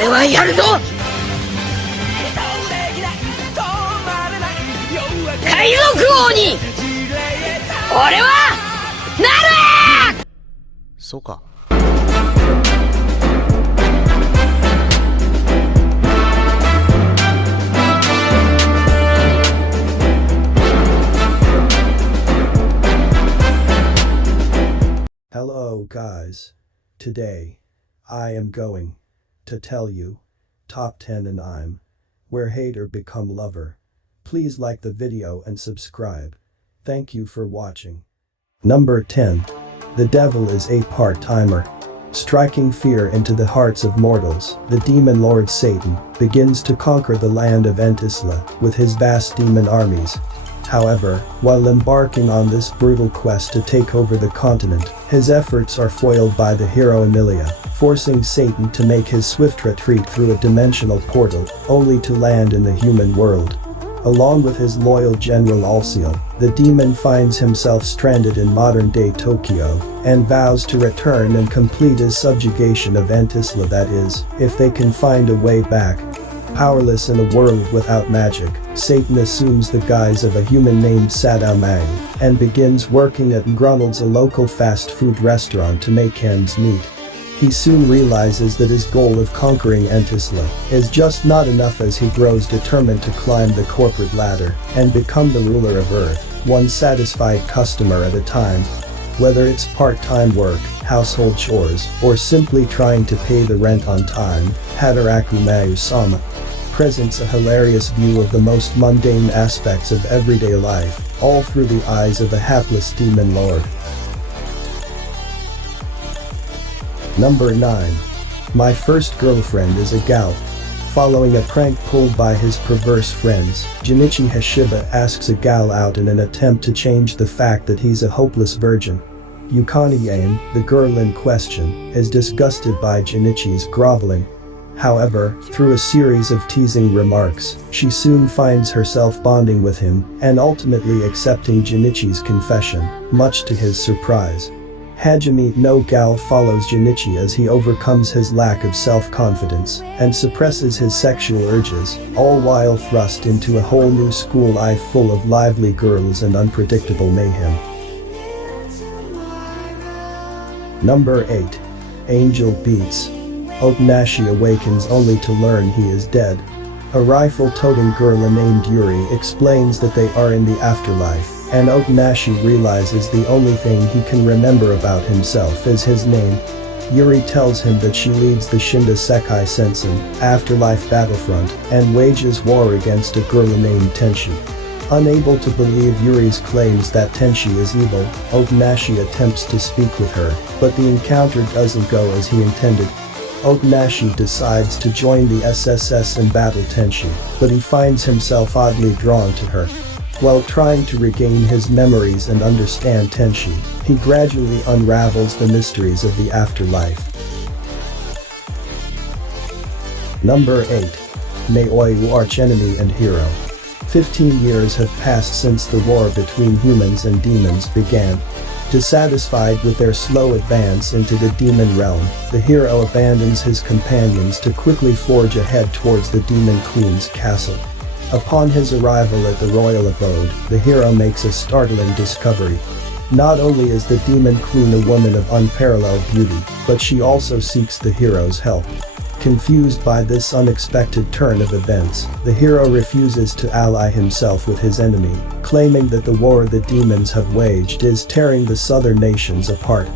俺はやるぞ。海賊王に俺はなる。そうか。Hello guys. Today, I am going to tell you top 10 anime where hater become lover. Please like the video and subscribe. Thank you for watching. Number 10. The devil is a part-timer. Striking fear into the hearts of mortals, the demon lord Satan begins to conquer the land of Entisla with his vast demon armies. However, while embarking on this brutal quest to take over the continent, his efforts are foiled by the hero Emilia, forcing Satan to make his swift retreat through a dimensional portal, only to land in the human world. Along with his loyal general Alciel, the demon finds himself stranded in modern-day Tokyo, and vows to return and complete his subjugation of Entisla, that is, if they can find a way back. Powerless in a world without magic, Satan assumes the guise of a human named Maoyu and begins working at McDonald's, a local fast food restaurant, to make ends meet. He soon realizes that his goal of conquering Entisla is just not enough as he grows determined to climb the corporate ladder and become the ruler of Earth, one satisfied customer at a time. Whether it's part-time work, household chores, or simply trying to pay the rent on time, Hataraku Mayu-sama presents a hilarious view of the most mundane aspects of everyday life, all through the eyes of a hapless demon lord. Number 9. My first girlfriend is a gal. Following a prank pulled by his perverse friends, Junichi Hashiba asks a gal out in an attempt to change the fact that he's a hopeless virgin. Yukani Aim, the girl in question, is disgusted by Junichi's groveling. However, through a series of teasing remarks, she soon finds herself bonding with him and ultimately accepting Junichi's confession, much to his surprise. Hajime no Gal follows Junichi as he overcomes his lack of self-confidence and suppresses his sexual urges, all while thrust into a whole new school life full of lively girls and unpredictable mayhem. Number 8. Angel Beats. Ognashi awakens only to learn he is dead. A rifle-toting girl named Yuri explains that they are in the afterlife, and Ognashi realizes the only thing he can remember about himself is his name. Yuri tells him that she leads the Shinda Sekai Sensen afterlife battlefront and wages war against a girl named Tenshi. Unable to believe Yuri's claims that Tenshi is evil, Ognashi attempts to speak with her, but the encounter doesn't go as he intended. Ognashi decides to join the SSS and battle Tenshi, but he finds himself oddly drawn to her. While trying to regain his memories and understand Tenshi, he gradually unravels the mysteries of the afterlife. Number 8. Maoyu Archenemy and Hero. 15 years have passed since the war between humans and demons began. Dissatisfied with their slow advance into the demon realm, the hero abandons his companions to quickly forge ahead towards the demon queen's castle. Upon his arrival at the royal abode, the hero makes a startling discovery. Not only is the demon queen a woman of unparalleled beauty, but she also seeks the hero's help. Confused by this unexpected turn of events, the hero refuses to ally himself with his enemy, claiming that the war the demons have waged is tearing the southern nations apart.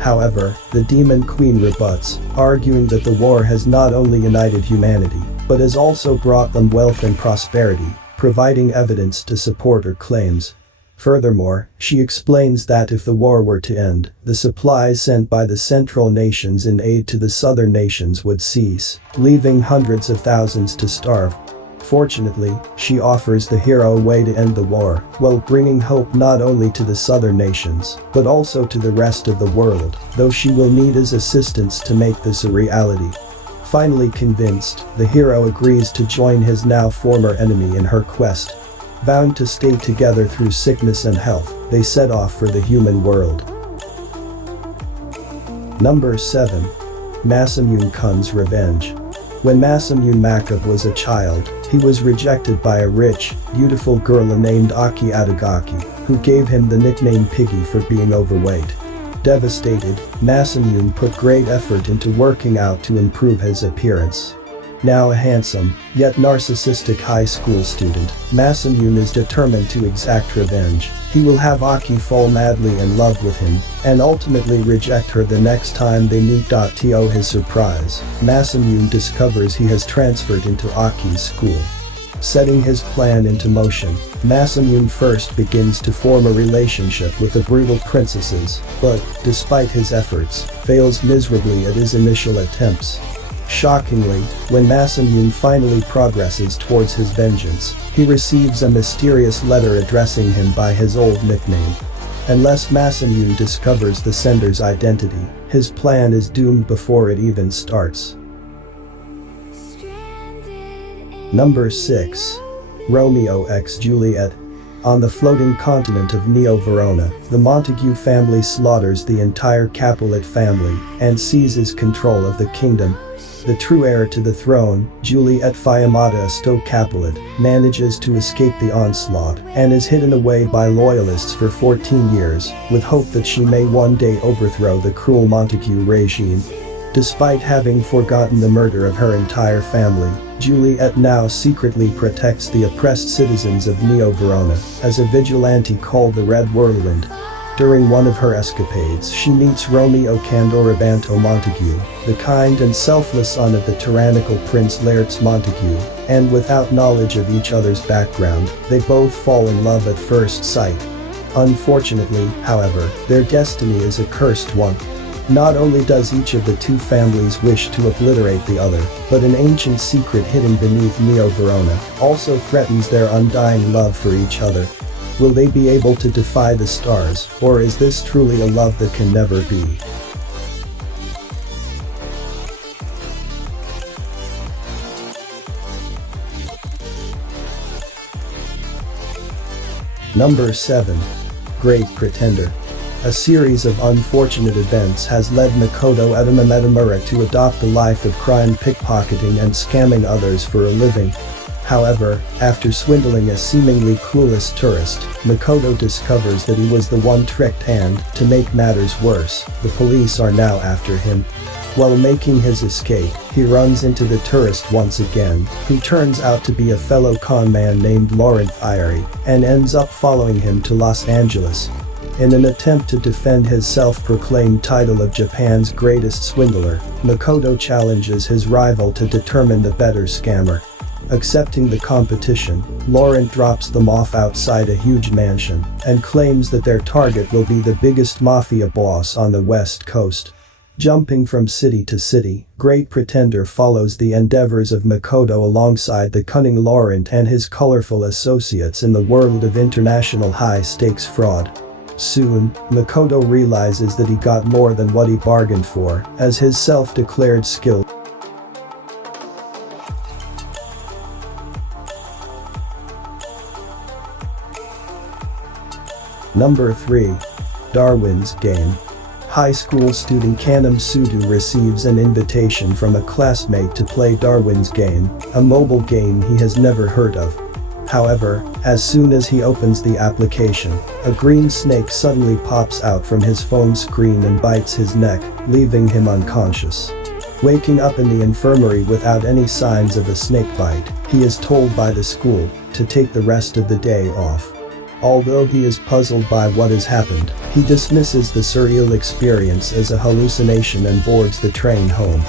However, the demon queen rebuts, arguing that the war has not only united humanity, but has also brought them wealth and prosperity, providing evidence to support her claims. Furthermore, she explains that if the war were to end, the supplies sent by the central nations in aid to the southern nations would cease, leaving hundreds of thousands to starve. Fortunately, she offers the hero a way to end the war, while bringing hope not only to the southern nations, but also to the rest of the world, though she will need his assistance to make this a reality. Finally convinced, the hero agrees to join his now former enemy in her quest. Bound to stay together through sickness and health, they set off for the human world. Number 7. Masamune-Kun's Revenge. When Masamune-Kun was a child, he was rejected by a rich, beautiful girl named Aki Adagaki, who gave him the nickname Piggy for being overweight. Devastated, Masamune put great effort into working out to improve his appearance. Now a handsome, yet narcissistic high school student, Masamune is determined to exact revenge. He will have Aki fall madly in love with him, and ultimately reject her the next time they meet. To his surprise, Masamune discovers he has transferred into Aki's school. Setting his plan into motion, Masamune first begins to form a relationship with the brutal princesses, but, despite his efforts, fails miserably at his initial attempts. Shockingly, when Masamune finally progresses towards his vengeance, he receives a mysterious letter addressing him by his old nickname. Unless Masamune discovers the sender's identity, his plan is doomed before it even starts. Number 6. Romeo X Juliet. On the floating continent of Neo-Verona, the Montague family slaughters the entire Capulet family and seizes control of the kingdom. The true heir to the throne, Juliet Fiammata Sto Capulet, manages to escape the onslaught and is hidden away by loyalists for 14 years, with hope that she may one day overthrow the cruel Montague regime. Despite having forgotten the murder of her entire family, Juliet now secretly protects the oppressed citizens of Neo-Verona as a vigilante called the Red Whirlwind. During one of her escapades, she meets Romeo Candorabanto Montague, the kind and selfless son of the tyrannical Prince Laertes Montague, and without knowledge of each other's background, they both fall in love at first sight. Unfortunately, however, their destiny is a cursed one. Not only does each of the two families wish to obliterate the other, but an ancient secret hidden beneath Neo-Verona also threatens their undying love for each other. Will they be able to defy the stars, or is this truly a love that can never be? Number 7. Great Pretender. A series of unfortunate events has led Makoto Edamamedamura to adopt the life of crime, pickpocketing and scamming others for a living. However, after swindling a seemingly clueless tourist, Makoto discovers that he was the one tricked, and, to make matters worse, the police are now after him. While making his escape, he runs into the tourist once again, who turns out to be a fellow con man named Laurent Fiery, and ends up following him to Los Angeles. In an attempt to defend his self-proclaimed title of Japan's greatest swindler, Makoto challenges his rival to determine the better scammer. Accepting the competition, Laurent drops them off outside a huge mansion and claims that their target will be the biggest mafia boss on the West Coast. Jumping from city to city, Great Pretender follows the endeavors of Makoto alongside the cunning Laurent and his colorful associates in the world of international high-stakes fraud. Soon, Makoto realizes that he got more than what he bargained for, as his self-declared skill. Number 3. Darwin's Game. High school student Kanam Sudu receives an invitation from a classmate to play Darwin's Game, a mobile game he has never heard of. However, as soon as he opens the application, a green snake suddenly pops out from his phone screen and bites his neck, leaving him unconscious. Waking up in the infirmary without any signs of a snake bite, he is told by the school to take the rest of the day off. Although he is puzzled by what has happened, he dismisses the surreal experience as a hallucination and boards the train home.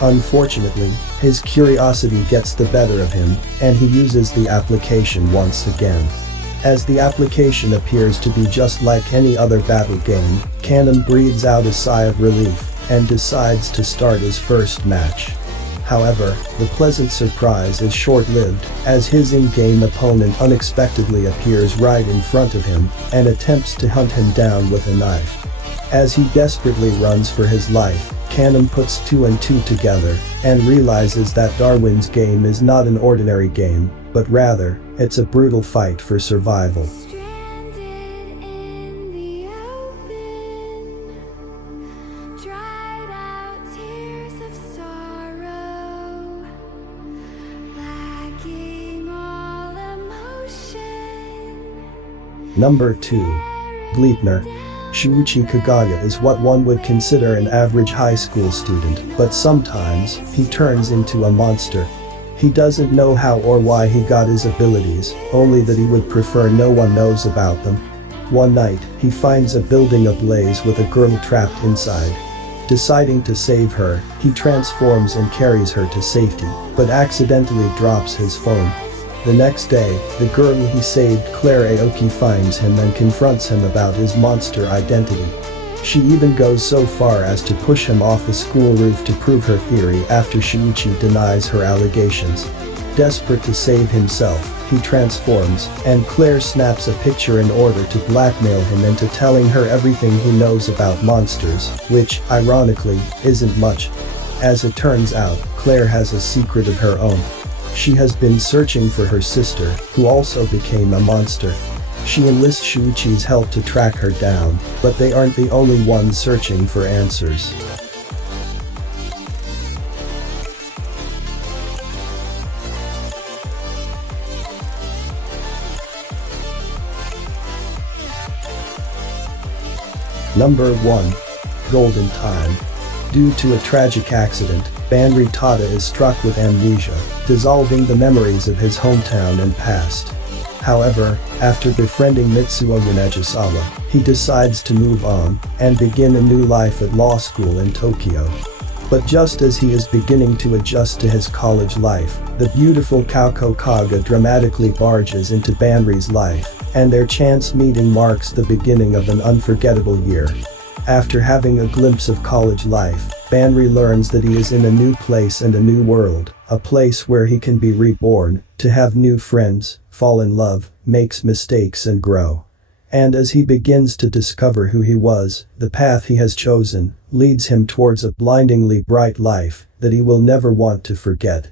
Unfortunately, his curiosity gets the better of him, and he uses the application once again. As the application appears to be just like any other battle game, Kanam breathes out a sigh of relief and decides to start his first match. However, the pleasant surprise is short-lived, as his in-game opponent unexpectedly appears right in front of him and attempts to hunt him down with a knife. As he desperately runs for his life, Kanam puts 2 and 2 together and realizes that Darwin's Game is not an ordinary game, but rather, it's a brutal fight for survival. Number 2. Gleipnir. Shuichi Kagaya is what one would consider an average high school student, but sometimes, he turns into a monster. He doesn't know how or why he got his abilities, only that he would prefer no one knows about them. One night, he finds a building ablaze with a girl trapped inside. Deciding to save her, he transforms and carries her to safety, but accidentally drops his phone. The next day, the girl he saved, Claire Aoki, finds him and confronts him about his monster identity. She even goes so far as to push him off the school roof to prove her theory after Shuichi denies her allegations. Desperate to save himself, he transforms, and Claire snaps a picture in order to blackmail him into telling her everything he knows about monsters, which, ironically, isn't much. As it turns out, Claire has a secret of her own. She has been searching for her sister, who also became a monster. She enlists Shuichi's help to track her down, but they aren't the only ones searching for answers. Number 1. Golden Time. Due to a tragic accident, Banri Tada is struck with amnesia, dissolving the memories of his hometown and past. However, after befriending Mitsuo Yanagisawa, he decides to move on and begin a new life at law school in Tokyo. But just as he is beginning to adjust to his college life, the beautiful Kauko Kaga dramatically barges into Banri's life, and their chance meeting marks the beginning of an unforgettable year. After having a glimpse of college life, Banri learns that he is in a new place and a new world, a place where he can be reborn, to have new friends, fall in love, makes mistakes and grow. And as he begins to discover who he was, the path he has chosen leads him towards a blindingly bright life that he will never want to forget.